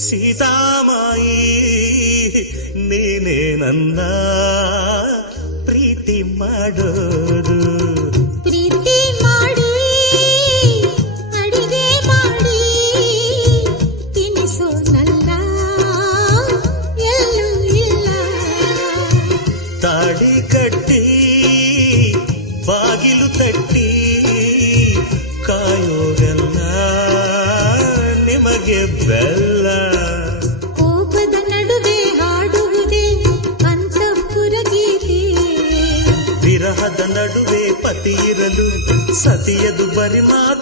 ಸೀತಾಮಾಯಿ ನೀನೇ ನನ್ನ ಪ್ರೀತಿ ಮಾಡೋದು. ಪ್ರೀತಿ ಮಾಡಿ ಅಡಿಗೆ ಮಾಡಿ ತಿನಿಸೋ ನನ್ನ ಎಲ್ಲೂ ಇಲ್ಲ. ತಾಳಿ ಕಟ್ಟಿ ಬಾಗಿಲು ತಟ್ಟಿ ಕಾಯೋಗಲ್ಲ ನಿಮಗೆ ಬೆಲ್ಲ. ಕೋಪದ ನಡುವೆ ಹಾಡುವುದೇ ಅಂತಃಪುರ ಗೀತೆ. ವಿರಹದ ನಡುವೆ ಪತಿ ಇರಲು ಸತಿಯದು ಬರಿ ಮಾತು.